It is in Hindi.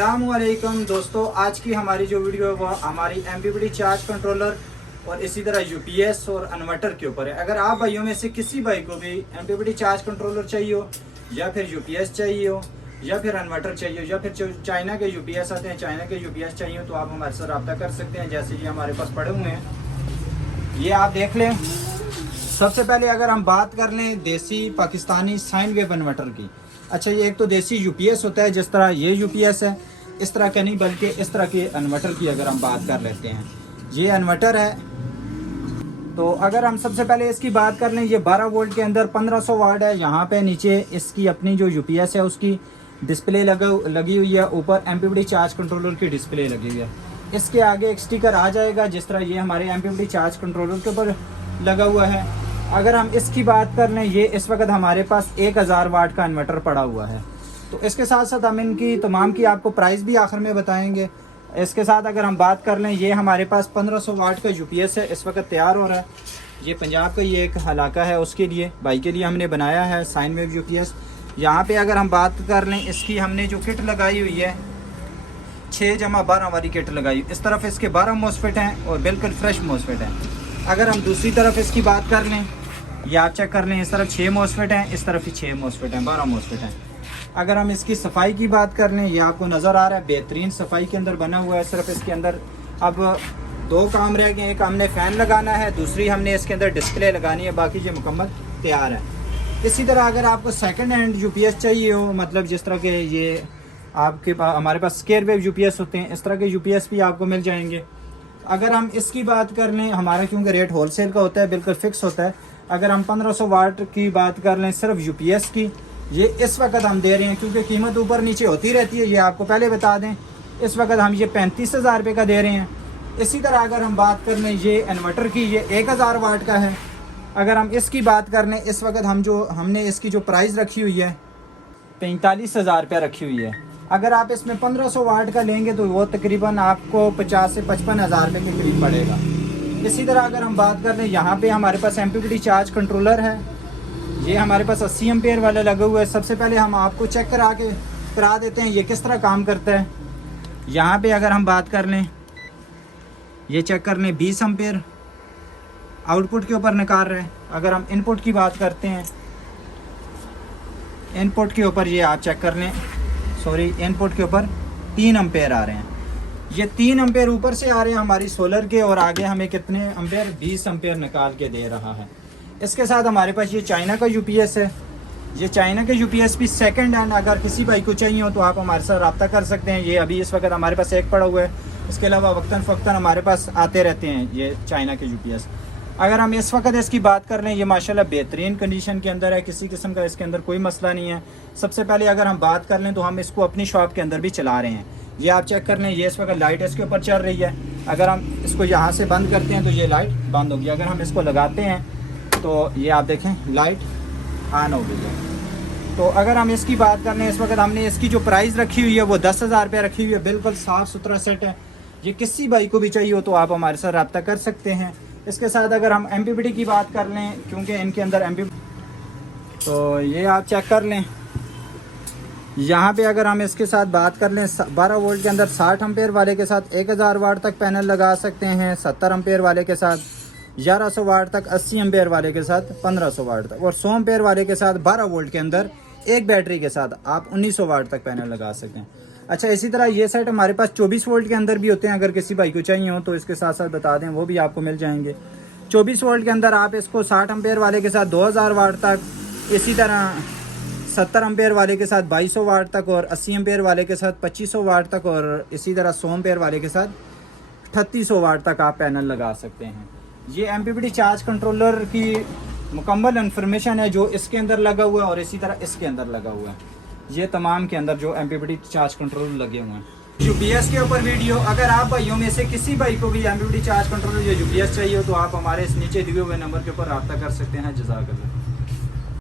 अस्सलामुअलैकुम दोस्तों, आज की हमारी जो वीडियो है वो हमारी MPPT चार्ज कंट्रोलर और इसी तरह UPS और इन्वर्टर के ऊपर है। अगर आप भाइयों में से किसी भाई को भी MPPT चार्ज कंट्रोलर चाहिए हो या फिर UPS चाहिए हो या फिर इन्वर्टर चाहिए हो या फिर चाइना के UPS आते हैं, चाइना के UPS चाहिए हो तो आप हमारे साथ रब्ता कर सकते हैं। जैसे ये हमारे पास पड़े हुए हैं, ये आप देख लें। सबसे पहले अगर हम बात कर लें देसी पाकिस्तानी साइन वेव इन्वर्टर की, अच्छा ये एक तो देसी UPS होता है, जिस तरह ये UPS है, इस तरह का नहीं बल्कि इस तरह के इन्वर्टर की अगर हम बात कर लेते हैं, ये इन्वर्टर है। तो अगर हम सबसे पहले इसकी बात कर लें, ये 12 वोल्ट के अंदर 1500 वाट है। यहाँ पे नीचे इसकी अपनी जो UPS है उसकी डिस्प्ले लगी हुई है, ऊपर MPPT चार्ज कंट्रोलर की डिस्प्ले लगी हुई है। इसके आगे एक स्टिकर आ जाएगा जिस तरह ये हमारे MPPT चार्ज कंट्रोलर के ऊपर लगा हुआ है। अगर हम इसकी बात कर लें, ये इस वक्त हमारे पास 1000 वाट का इन्वर्टर पड़ा हुआ है। तो इसके साथ साथ हम इनकी तमाम की आपको प्राइस भी आखिर में बताएंगे। इसके साथ अगर हम बात कर लें, ये हमारे पास 1500 वाट का UPS है, इस वक्त तैयार हो रहा है। ये पंजाब का ये एक इलाका है, उसके लिए भाई के लिए हमने बनाया है साइन वेव UPS। यहाँ पे अगर हम बात कर लें, इसकी हमने जो किट लगाई हुई है 6x12 वाली किट लगाई। इस तरफ इसके 12 MOSFET हैं और बिल्कुल फ्रेश MOSFET हैं। अगर हम दूसरी तरफ इसकी बात कर लें, ये आप चेक कर लें, इस तरफ 6 MOSFET हैं, इस तरफ ही 6 MOSFET हैं, 12 MOSFET हैं। अगर हम इसकी सफाई की बात कर लें, ये आपको नज़र आ रहा है बेहतरीन सफाई के अंदर बना हुआ है। सिर्फ इसके अंदर अब 2 काम रह गए, एक हमने फ़ैन लगाना है, दूसरी हमने इसके अंदर डिस्प्ले लगानी है, बाकी ये मुकम्मल तैयार है। इसी तरह अगर आपको सेकंड हैंड UPS चाहिए हो, मतलब जिस तरह के ये आपके पास हमारे पास स्क्वायर वेव UPS होते हैं, इस तरह के UPS भी आपको मिल जाएंगे। अगर हम इसकी बात कर लें, हमारा क्योंकि रेट होलसेल का होता है, बिल्कुल फ़िक्स होता है। अगर हम 1500 वाट की बात कर लें सिर्फ UPS की, ये इस वक्त हम दे रहे हैं, क्योंकि कीमत ऊपर नीचे होती रहती है, ये आपको पहले बता दें। इस वक्त हम ये 35,000 रुपये का दे रहे हैं। इसी तरह अगर हम बात कर लें, ये इन्वर्टर की, ये 1000 वाट का है। अगर हम इसकी बात कर लें, इस वक्त हमने इसकी जो प्राइस रखी हुई है 45,000 रुपये रखी हुई है। अगर आप इसमें 1500 वाट का लेंगे तो वो तकरीबन आपको 50 से 55,000 रुपये के करीब पड़ेगा। इसी तरह अगर हम बात कर लें, यहाँ पे हमारे पास MPPT चार्ज कंट्रोलर है, ये हमारे पास 80 एम्पेयर वाला लगा हुआ है। सबसे पहले हम आपको चेक करा देते हैं ये किस तरह काम करता है। यहाँ पे अगर हम बात कर लें, ये चेक कर लें 20 एम्पेयर आउटपुट के ऊपर निकाल रहे हैं। अगर हम इनपुट की बात करते हैं, इनपुट के ऊपर ये आप चेक कर लें, इनपुट के ऊपर 3 एम्पेयर आ रहे हैं। ये 3 एम्पेयर ऊपर से आ रहे हैं हमारी सोलर के, और आगे हमें कितने एम्पेयर 20 एम्पेयर निकाल के दे रहा है। इसके साथ हमारे पास ये चाइना का UPS है। ये चाइना के UPS भी सेकंड हैंड अगर किसी भाई को चाहिए हो तो आप हमारे साथ रब्ता कर सकते हैं। ये अभी इस वक्त हमारे पास एक पड़ा हुआ है, इसके अलावा वक्तन फ़क्तन हमारे पास आते रहते हैं ये चाइना के UPS। अगर हम इस वक्त इसकी बात कर लें, ये माशाल्लाह बेहतरीन कंडीशन के अंदर है, किसी किस्म का इसके अंदर कोई मसला नहीं है। सबसे पहले अगर हम बात कर लें तो हम इसको अपनी शॉप के अंदर भी चला रहे हैं। ये आप चेक कर लें, ये इस वक्त लाइट इसके ऊपर चल रही है। अगर हम इसको यहाँ से बंद करते हैं तो ये लाइट बंद होगी। अगर हम इसको लगाते हैं तो ये आप देखें लाइट ऑन हो गई है। तो अगर हम इसकी बात कर लें, इस वक्त हमने इसकी जो प्राइस रखी हुई है वो 10,000 रुपये रखी हुई है। बिल्कुल साफ़ सुथरा सेट है। ये किसी भाई को भी चाहिए हो तो आप हमारे साथ रब्ता कर सकते हैं। इसके साथ अगर हम MPPT की बात कर लें, क्योंकि इनके अंदर MPPT, तो ये आप चेक कर लें, यहाँ पे अगर हम इसके साथ बात कर लें, 12 वोल्ट के अंदर 60 एम्पेयर वाले के साथ 1000 वाट तक पैनल लगा सकते हैं, 70 एम्पेयर वाले के साथ 1100 वाट तक, 80 एम्पेयर वाले के साथ 1500 वाट तक, और 100 एम्पेयर वाले के साथ 12 वोल्ट के अंदर एक बैटरी के साथ आप 1900 वाट तक पैनल लगा सकते हैं। अच्छा, इसी तरह ये सेट हमारे पास 24 वोल्ट के अंदर भी होते हैं। अगर किसी भाई को चाहिए हो तो इसके साथ साथ बता दें, वो भी आपको मिल जाएंगे। 24 वोल्ट के अंदर आप इसको 60 एम्पेयर वाले के साथ 2000 वाट तक, इसी तरह 70 एम्पेयर वाले के साथ 2200 वाट तक, और 80 एम्पेयर वाले के साथ 2500 वाट तक, और इसी तरह 100 एम्पेयर वाले के साथ 3800 वाट तक आप पैनल लगा सकते हैं। ये MPPT चार्ज कंट्रोलर की मुकम्मल इन्फॉर्मेशन है जो इसके अंदर लगा हुआ है, और इसी तरह इसके अंदर लगा हुआ है। ये तमाम के अंदर जो MPPT चार्ज कंट्रोलर लगे हुए हैं। UPS के ऊपर वीडियो, अगर आप भाइयों में से किसी भाई को भी MPPT चार्ज कंट्रोलर या UPS चाहिए हो तो आप हमारे इस नीचे दिए हुए नंबर के ऊपर रब्ता कर सकते हैं। जज़ाकल्लाह।